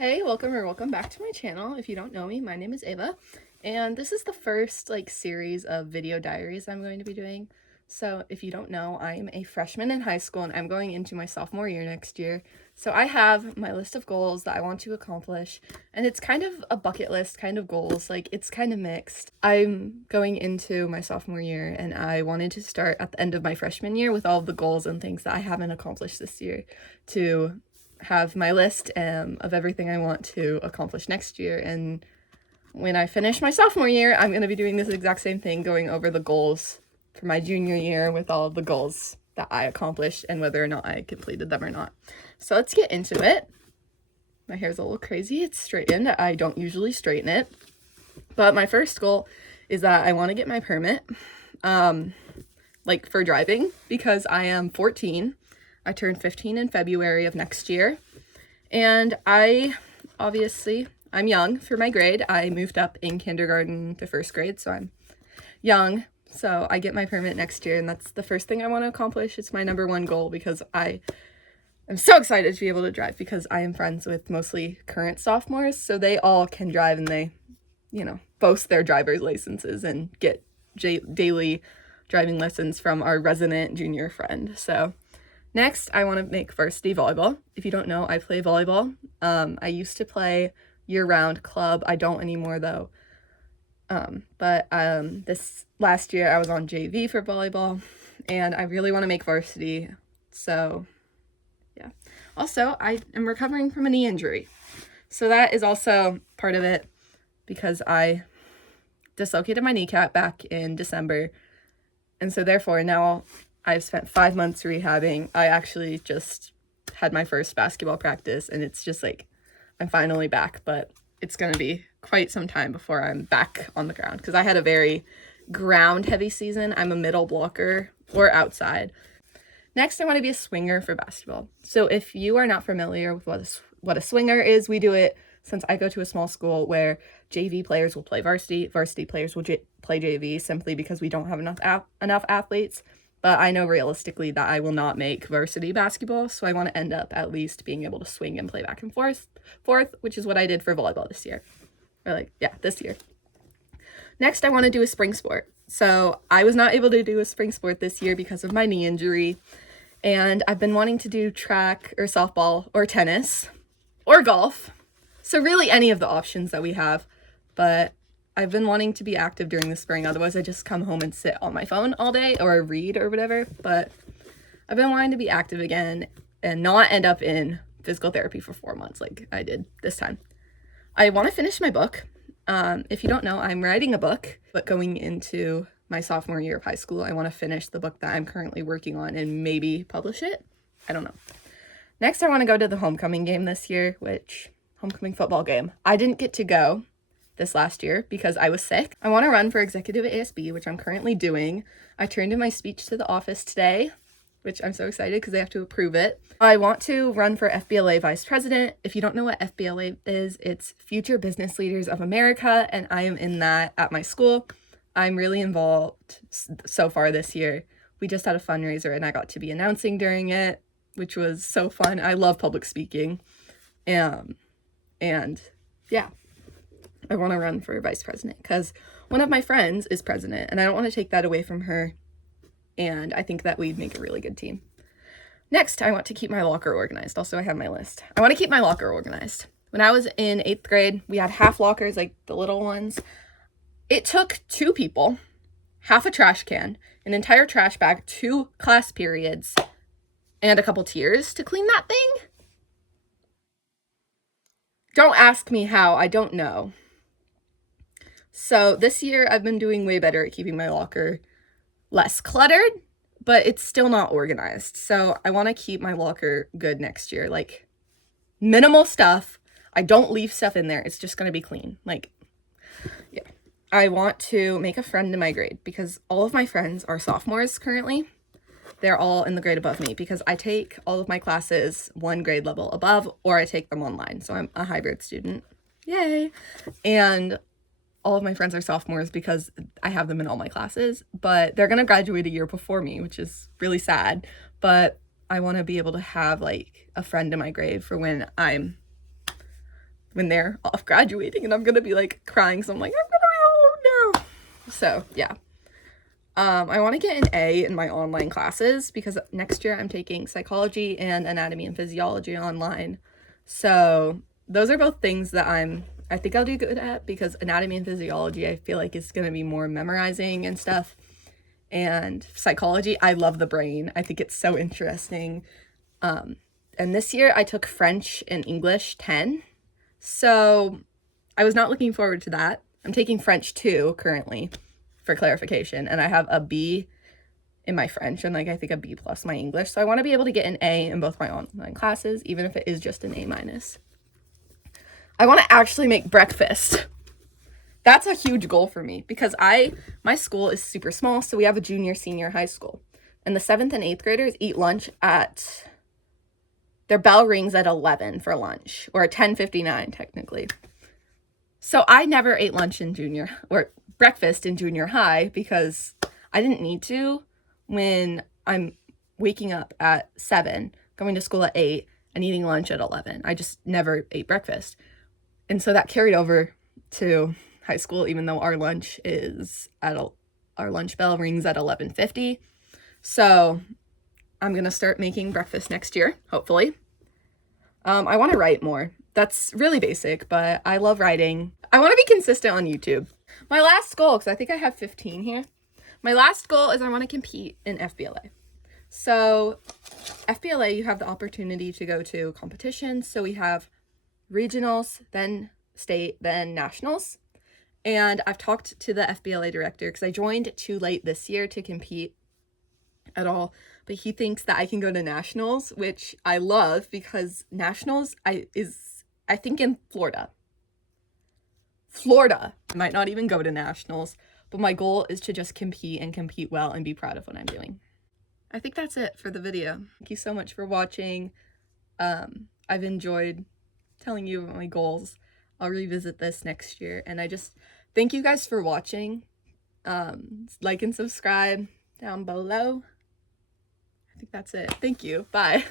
Hey, welcome back to my channel. If you don't know me, my name is Ava, and this is the first series of video diaries I'm going to be doing. So if you don't know, I'm a freshman in high school and I'm going into my sophomore year next year. So I have my list of goals that I want to accomplish, and it's kind of a bucket list kind of goals. It's kind of mixed. I'm going into my sophomore year and I wanted to start at the end of my freshman year with all of the goals and things that I haven't accomplished this year to have my list of everything I want to accomplish next year. And when I finish my sophomore year, I'm going to be doing this exact same thing, going over the goals for my junior year with all of the goals that I accomplished and whether or not I completed them or not. So let's get into it. My hair's a little crazy. It's straightened. I don't usually straighten it. But my first goal is that I want to get my permit, for driving, because I am 14. I turned 15 in February of next year, and I'm young for my grade. I moved up in kindergarten to first grade, so I'm young. So I get my permit next year, and that's the first thing I want to accomplish. It's my number one goal because I am so excited to be able to drive, because I am friends with mostly current sophomores, so they all can drive and they, boast their driver's licenses and get daily driving lessons from our resident junior friend. So next, I want to make varsity volleyball. If you don't know, I play volleyball. I used to play year-round club. I don't anymore, though. But this last year, I was on JV for volleyball, and I really want to make varsity. So, yeah. Also, I am recovering from a knee injury. So that is also part of it, because I dislocated my kneecap back in December. And so therefore, now I've spent 5 months rehabbing. I actually just had my first basketball practice, and it's just I'm finally back, but it's going to be quite some time before I'm back on the ground, because I had a very ground heavy season. I'm a middle blocker or outside. Next, I want to be a swinger for basketball. So if you are not familiar with what a swinger is, we do it since I go to a small school where JV players will play varsity players will play JV, simply because we don't have enough athletes. But I know realistically that I will not make varsity basketball, so I want to end up at least being able to swing and play back and forth, which is what I did for volleyball this year. This year. Next, I want to do a spring sport. So I was not able to do a spring sport this year because of my knee injury, and I've been wanting to do track or softball or tennis or golf. So really any of the options that we have, but I've been wanting to be active during the spring. Otherwise, I just come home and sit on my phone all day or read or whatever. But I've been wanting to be active again and not end up in physical therapy for 4 months like I did this time. I want to finish my book. If you don't know, I'm writing a book, but going into my sophomore year of high school, I want to finish the book that I'm currently working on and maybe publish it. I don't know. Next, I want to go to the homecoming game this year, homecoming football game. I didn't get to go this last year because I was sick. I want to run for executive ASB, which I'm currently doing. I turned in my speech to the office today, which I'm so excited because they have to approve it. I want to run for FBLA vice president. If you don't know what FBLA is, it's Future Business Leaders of America, and I am in that at my school. I'm really involved so far this year. We just had a fundraiser and I got to be announcing during it, which was so fun. I love public speaking. And yeah, I want to run for vice president because one of my friends is president and I don't want to take that away from her. And I think that we'd make a really good team. Next, I want to keep my locker organized. Also, I have my list. I want to keep my locker organized. When I was in 8th grade, we had half lockers, like the little ones. It took 2 people, half a trash can, an entire trash bag, 2 class periods, and a couple tiers to clean that thing. Don't ask me how. I don't know. So this year, I've been doing way better at keeping my locker less cluttered, but it's still not organized. So I want to keep my locker good next year. Minimal stuff. I don't leave stuff in there. It's just going to be clean. Yeah. I want to make a friend in my grade because all of my friends are sophomores currently. They're all in the grade above me because I take all of my classes 1 grade level above, or I take them online. So I'm a hybrid student. Yay. And all of my friends are sophomores because I have them in all my classes, but they're going to graduate a year before me, which is really sad. But I want to be able to have a friend in my grade for when I'm when they're off graduating, and I'm gonna be like crying, so I'm like, I'm gonna be home now. So yeah. I want to get an A in my online classes because next year I'm taking psychology and anatomy and physiology online. So those are both things that I think I'll do good at, because anatomy and physiology I feel like is going to be more memorizing and stuff. And psychology, I love the brain. I think it's so interesting. And this year I took French and English 10. So I was not looking forward to that. I'm taking French 2 currently, for clarification, and I have a B in my French and like I think a B plus my English. So I want to be able to get an A in both my online classes, even if it is just an A minus. I want to actually make breakfast. That's a huge goal for me because my school is super small, so we have a junior senior high school, and the 7th and 8th graders eat lunch at, their bell rings at 11 for lunch, or 10:59 technically. So I never ate lunch in junior, or breakfast in junior high, because I didn't need to when I'm waking up at 7, going to school at 8, and eating lunch at 11. I just never ate breakfast. And so that carried over to high school, even though our lunch bell rings at 11:50. So I'm going to start making breakfast next year, hopefully. I want to write more. That's really basic, but I love writing. I want to be consistent on YouTube. My last goal, because I think I have 15 here. My last goal is I want to compete in FBLA. So FBLA, you have the opportunity to go to competitions. So we have regionals, then state, then nationals. And I've talked to the FBLA director because I joined too late this year to compete at all. But he thinks that I can go to nationals, which I love, because nationals is I think in Florida. I might not even go to nationals, but my goal is to just compete and compete well and be proud of what I'm doing. I think that's it for the video. Thank you so much for watching. I've enjoyed telling you about my goals. I'll revisit this next year, and I just thank you guys for watching. Like and subscribe down below. I think that's it. Thank you. Bye.